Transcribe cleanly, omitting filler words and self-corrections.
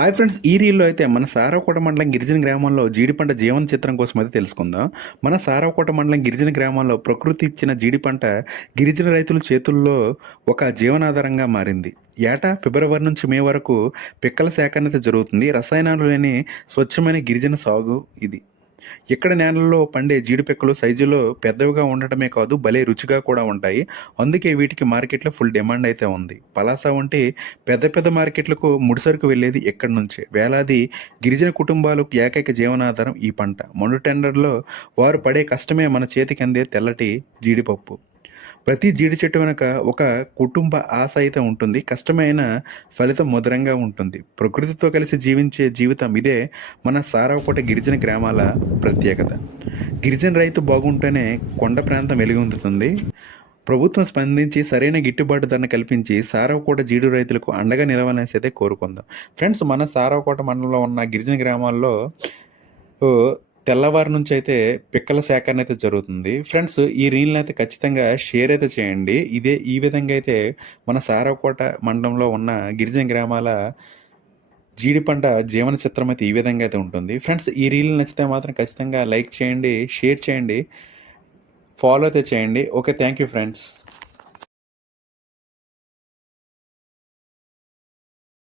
Hi friends, ఈ రీల్‌లో అయితే మన సారవకోట మండలం గిరిజన గ్రామంలో జీడి పంట జీవన చిత్రం కోసం అయితే తెలుసుకుందాం. మన సారవకోట మండలం గిరిజన గ్రామంలో ప్రకృతి ఇచ్చిన జీడి పంట గిరిజన రైతుల చేతుల్లో ఒక జీవనాధారంగా మారింది. ఏటా ఫిబ్రవరి నుంచి మే వరకు పిక్కల సేకరణ అయితే జరుగుతుంది. రసాయనాలు లేని స్వచ్ఛమైన గిరిజన సాగు ఇది. ఇక్కడ నేలల్లో పండే జీడిపిక్కలు సైజులో పెద్దవిగా ఉండటమే కాదు, భలే రుచిగా కూడా ఉంటాయి. అందుకే వీటికి మార్కెట్లో ఫుల్ డిమాండ్ అయితే ఉంది. పలాస వంటి పెద్ద పెద్ద మార్కెట్లకు ముడిసరుకు వెళ్ళేది ఇక్కడి నుంచే. వేలాది గిరిజన కుటుంబాలకు ఏకైక జీవనాధారం ఈ పంట. మండు టెండర్లో వారు పడే కష్టమే మన చేతికి అందే తెల్లటి జీడిపప్పు. ప్రతి జీడి చెట్టు వెనుక ఒక కుటుంబ ఆశ అయితే ఉంటుంది. కష్టమైన ఫలితం మధురంగా ఉంటుంది. ప్రకృతితో కలిసి జీవించే జీవితం ఇదే మన సారవకోట గిరిజన గ్రామాల ప్రత్యేకత. గిరిజన రైతు బాగుంటేనే కొండ ప్రాంతం వెలుగొందుతుంది. ప్రభుత్వం స్పందించి సరైన గిట్టుబాటు ధరను కల్పించి సారవకోట జీడి రైతులకు అండగా నిలవాలనేసి అయితే కోరుకుందాం. ఫ్రెండ్స్, మన సారవకోట మండలంలో ఉన్న గిరిజన గ్రామాల్లో ఓ తెల్లవారి నుంచి అయితే పిక్కల సేకరణ అయితే జరుగుతుంది. ఫ్రెండ్స్, ఈ రీల్‌ని అయితే ఖచ్చితంగా షేర్ అయితే చేయండి. ఈ విధంగా అయితే మన సారవకోట మండలంలో ఉన్న గిరిజన గ్రామాల జీడి పంట జీవన చిత్రం అయితే ఈ విధంగా అయితే ఉంటుంది. ఫ్రెండ్స్, ఈ రీల్ నచ్చితే మాత్రం ఖచ్చితంగా లైక్ చేయండి, షేర్ చేయండి, ఫాలో అయితే చేయండి. Okay, thank you friends.